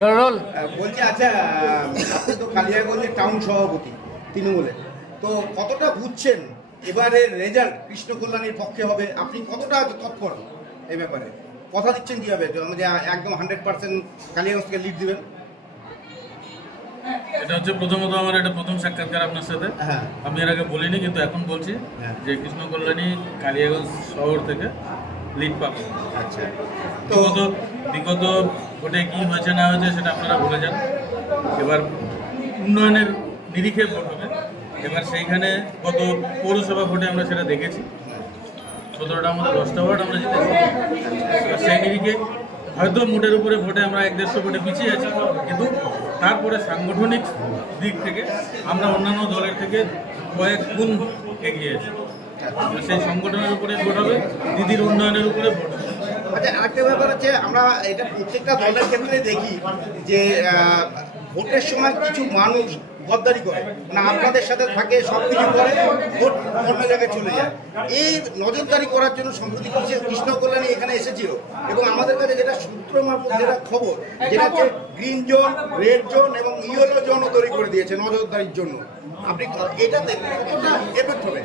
বলছি আচ্ছা, আপনি তো কালিয়াগঞ্জের টাউন সভাপতি তৃণমূলে, তো কতটা বুঝছেন এবারের রেজাল্ট কৃষ্ণ কল্যাণীর পক্ষে হবে? আপনি কতটা তৎপর এই ব্যাপারে? কথা দিচ্ছেন কি হবে যে একদম 100% কালিয়াগঞ্জকে লিড দিবেন? এটা হচ্ছে প্রথমত আমার এটা প্রথম সাক্ষাৎকার আপনার সাথে। আমি এর আগে বলিনি, কিন্তু এখন বলছি যে কৃষ্ণ কল্যাণী কালিয়াগঞ্জ শহর থেকে লিড পাবে। আচ্ছা, তো বিগত ভোটে কি হয়েছে না হয়েছে সেটা আপনারা ভুলে যান। এবার উন্নয়নের নিরিখে ভোট হবে। এবার সেইখানে গত পৌরসভা ভোটে আমরা সেটা দেখেছি, 17টা আমাদের 10টা ওয়ার্ড আমরা জিতেছি। সেই নিরিখে হয়তো মোটের উপরে ভোটে আমরা 1-150 ভোটে পিছিয়ে আছি, কিন্তু তারপরে সাংগঠনিক দিক থেকে আমরা অন্যান্য দলের থেকে কয়েক গুণ এগিয়ে আছি। সেই সংগঠনের উপরে ভোট হবে, দিদির উন্নয়নের উপরে ভোট হবে। আচ্ছা, আরেকটা ব্যাপার হচ্ছে, আমরা এটা প্রত্যেকটা দলের ক্ষেত্রে দেখি যে ভোটের সময় কিছু মানুষ গদ্দারি করে, না আপনাদের সাথে থাকে, সব কিছু করে, ভোট অন্য জায়গায় চলে যায়। এই নজরদারি করার জন্য সম্প্রতি কৃষ্ণ কল্যাণী এখানে এসেছিল, এবং আমাদের কাছে যেটা সূত্র মারফত যেটা খবর, যেটা হচ্ছে গ্রিন জোন, রেড জোন এবং ইয়েলো জোনও তৈরি করে দিয়েছে নজরদারির জন্য। আপনি এটাতে কতটা এফেক্ট হবে?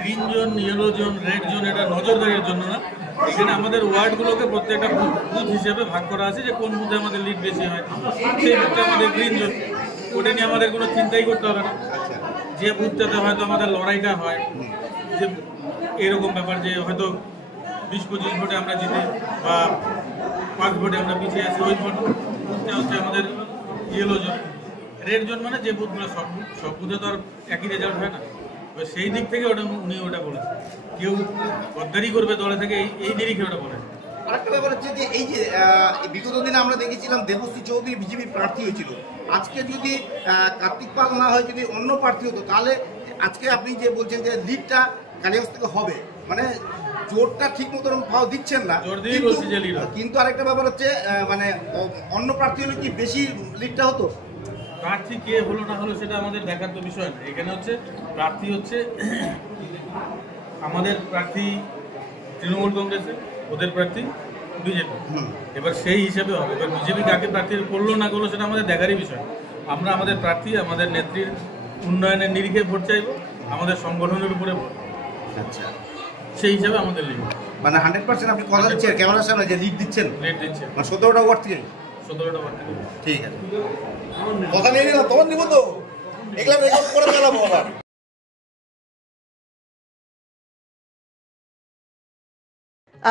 Green zone, yellow zone, red zone এটা নজরদারির জন্য না। এখানে আমাদের ওয়ার্ডগুলোকে প্রত্যেকটা বুথ হিসেবে ভাগ করা আছে, যে কোন বুথে আমাদের লিড বেশি হয় সেই বুথে আমাদের গ্রিন জোন। ওটা নিয়ে আমাদের কোনো চিন্তাই করতে হবে না। যে বুথটাতে হয়তো আমাদের লড়াইটা হয়, যে এরকম ব্যাপার যে হয়তো 20-25 ভোটে আমরা জিতি বা 5 ভোটে আমরা পিছিয়ে আছি, ওই বুথটা হচ্ছে আমাদের ইয়েলো জোন। রেড জোন মানে যে বুথগুলো সব বুথে তো আর একই রেজাল্ট হয় না। সেই দিক থেকে উনি ওটা বলেছেন, কেউ গদ্দারি করবে দলে থেকে এই নিরিখে ওটা বলেন। আরেকটা ব্যাপার হচ্ছে যে এই যে বিগত দিনে আমরা দেখেছিলাম দেবশ্রী চৌধুরী বিজেপির প্রার্থী হয়েছিল, আজকে যদি কার্তিক পাল না হয়, যদি অন্য প্রার্থী হতো, তাহলে আজকে আপনি যে বলছেন যে লিডটা কালিয়াগঞ্জ থেকে হবে, মানে জোরটা ঠিক মতন পাওয়া দিচ্ছেন না। কিন্তু আরেকটা ব্যাপার হচ্ছে, মানে অন্য প্রার্থী হলে কি বেশি লিডটা হতো? প্রার্থী কে হলো না হলো সেটা আমাদের দেখার তো বিষয় না। এখানে হচ্ছে প্রার্থী হচ্ছে আমাদের প্রার্থী তৃণমূল কংগ্রেসের, ওদের প্রার্থী বিজেপি। এবার সেই হিসেবে হবে। এবার বিজেপি কাকে প্রার্থী করলো না করলো সেটা আমাদের দেখারই বিষয়। আমরা আমাদের প্রার্থী, আমাদের নেত্রীর উন্নয়নের নিরিখে ভোট চাইব, আমাদের সংগঠনের উপরে ভোট। আচ্ছা, সেই হিসাবে আমাদের লিড, মানে 100% আপনি কথা দিচ্ছেন ক্যামেরার সামনে যে লিড দিচ্ছেন? লিড দিচ্ছে 17টা ওয়ার্ড থেকে। 17টা ওয়ার্ড থেকে। ঠিক আছে, কথা নিয়ে নিলাম, তখন দিব তো, এগুলো রেকর্ড করে চালাবো আবার।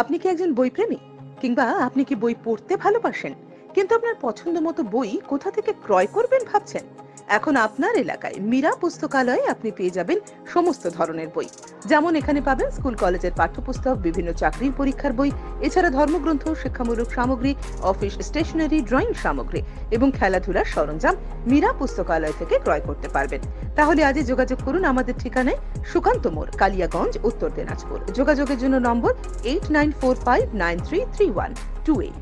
আপনি কি একজন বইপ্রেমী, কিংবা আপনি কি বই পড়তে ভালোবাসেন, কিন্তু আপনার পছন্দ মতো বই কোথা থেকে ক্রয় করবেন ভাবছেন? এখন আপনার এলাকায় মীরা পুস্তকালয়ে আপনি পেয়ে যাবেন সমস্ত ধরনের বই। যেমন এখানে পাবেন স্কুল কলেজের পাঠ্যপুস্তক, বিভিন্ন চাকরির পরীক্ষার বই, এছাড়া ধর্মগ্রন্থ, শিক্ষামূলক সামগ্রী, অফিস স্টেশনারি, ড্রয়িং সামগ্রী এবং খেলাধুলার সরঞ্জাম মীরা পুস্তকালয় থেকে ক্রয় করতে পারবেন। তাহলে আজই যোগাযোগ করুন আমাদের ঠিকানায়, সুকান্ত মোড়, কালিয়াগঞ্জ, উত্তর দিনাজপুর। যোগাযোগের জন্য নম্বর 8945933128।